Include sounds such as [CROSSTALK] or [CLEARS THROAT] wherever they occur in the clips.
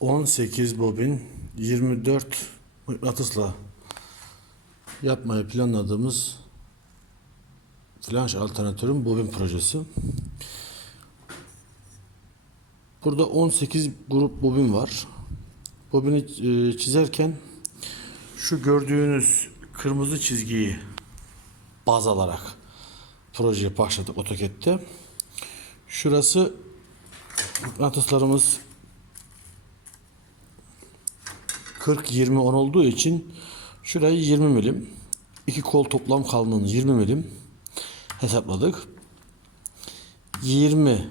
18 bobin 24 mıknatısla yapmayı planladığımız flanş alternatörün bobin projesi. Burada 18 grup bobin var. Bobini e, çizerken şu gördüğünüz kırmızı çizgiyi baz alarak projeye başladık AutoCAD'de. Şurası mıknatıslarımız 40 20 10 olduğu için şurayı 20 milim. iki kol toplam kalınlığını 20 milim hesapladık. 20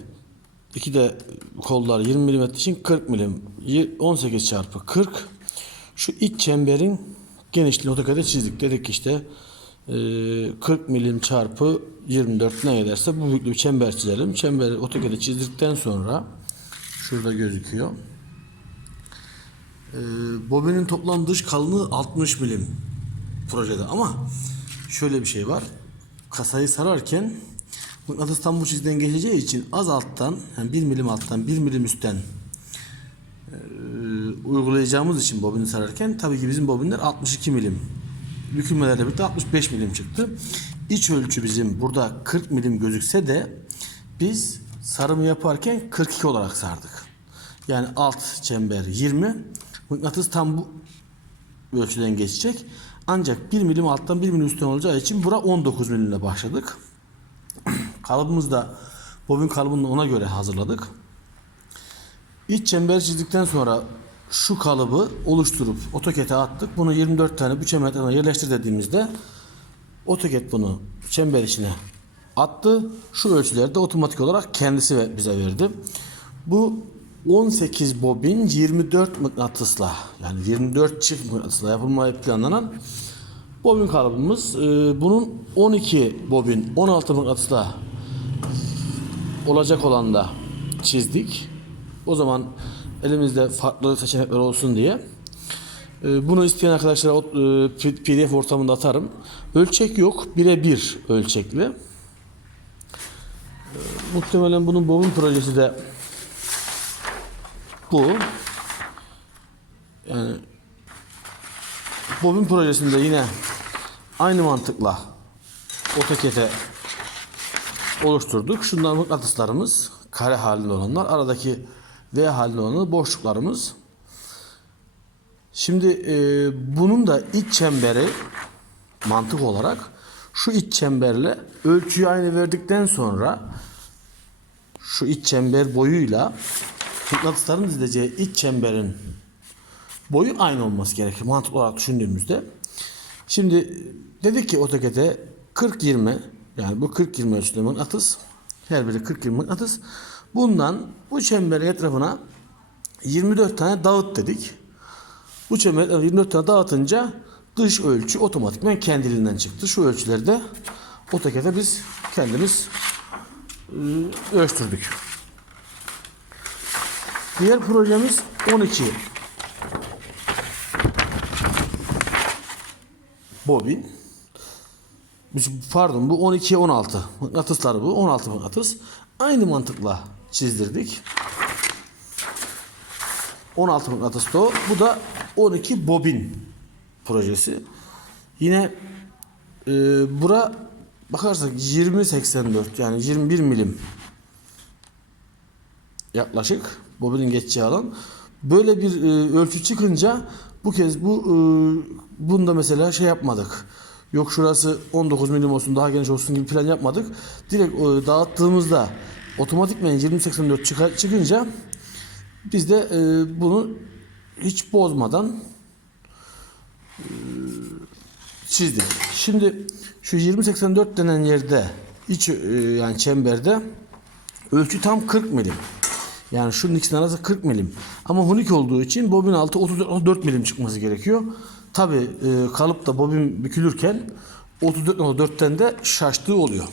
iki de kollar 20 milimetre için 40 milim. Y- 18 çarpı 40 şu iç çemberin genişliğini AutoCAD'e çizdik. Dedik ki işte e, 40 milim çarpı 24 ne ederse bu büyüklüğü çember çizelim. Çemberi AutoCAD'e çizdikten sonra şurada gözüküyor. E, bobinin toplam dış kalınlığı 60 milim projede ama şöyle bir şey var. Kasayı sararken mıknatıs tam bu çizgiden geçeceği için az alttan yani 1 milim alttan 1 milim üstten e, uygulayacağımız için bobini sararken tabii ki bizim bobinler 62 milim. Bükülmelerle birlikte 65 milim çıktı. İç ölçü bizim burada 40 milim gözükse de biz sarımı yaparken 42 olarak sardık. Yani alt çember 20. Mıknatıs tam bu ölçüden geçecek. Ancak 1 milim alttan 1 milim üstten olacağı için bura 19 milimle başladık. [CLEARS THROAT] Kalıbımız da bobin kalıbını ona göre hazırladık. İç çember çizdikten sonra şu kalıbı oluşturup AutoCAD'e attık. Bunu 24 tane bütçe yerleştir dediğimizde AutoCAD bunu çember içine attı. Şu ölçüleri de otomatik olarak kendisi bize verdi. Bu 18 bobin 24 mıknatısla yani 24 çift mıknatısla yapılmayı planlanan bobin kalıbımız. Ee, bunun 12 bobin 16 mıknatısla olacak olan da çizdik. O zaman elimizde farklı seçenekler olsun diye. Ee, Bunu isteyen arkadaşlara e, PDF ortamında atarım. Ölçek yok. Birebir ölçekli. Ee, Muhtemelen bunun bobin projesi de bu. Yani bobin projesinde yine aynı mantıkla AutoCAD'e oluşturduk. Şunlar mıknatıslarımız kare halinde olanlar. Aradaki V halinde olanlar boşluklarımız. Şimdi e, bunun da iç çemberi mantık olarak şu iç çemberle ölçüyü aynı verdikten sonra şu iç çember boyuyla mıknatısların dizileceği iç çemberin boyu aynı olması gerekir mantık olarak düşündüğümüzde. Şimdi dedik ki AutoCAD'e 40-20 yani bu 40-20 ölçüde mıknatıs. Her biri 40-20 mıknatıs. Bundan bu çemberin etrafına 24 tane dağıt dedik. Bu çember 24 tane dağıtınca dış ölçü otomatikman kendiliğinden çıktı. Şu ölçüleri de AutoCAD'e biz kendimiz e, ölçtürdük. Diğer projemiz 12 bobin. Pardon bu 12 16 mıknatısları bu 16 mıknatıs. Aynı mantıkla çizdirdik. 16 mıknatıs da o. Bu da 12 bobin projesi. Yine e, bura bakarsak 20-84 yani 21 milim yaklaşık bobinin geçeceği alan. Böyle bir e, ölçü çıkınca bu kez bu e, bunda mesela şey yapmadık. Yok şurası 19 milim olsun daha geniş olsun gibi plan yapmadık. Direkt e, dağıttığımızda otomatikmen 20-84 çıka- çıkınca biz de e, bunu hiç bozmadan e, çizdik. Şimdi şu 20-84 denen yerde iç e, yani çemberde ölçü tam 40 milim. Yani şunun ikisinin arası 40 milim. Ama hunik olduğu için bobin altı 34 milim çıkması gerekiyor. Tabi kalıp da bobin bükülürken 34.4'ten de şaştığı oluyor.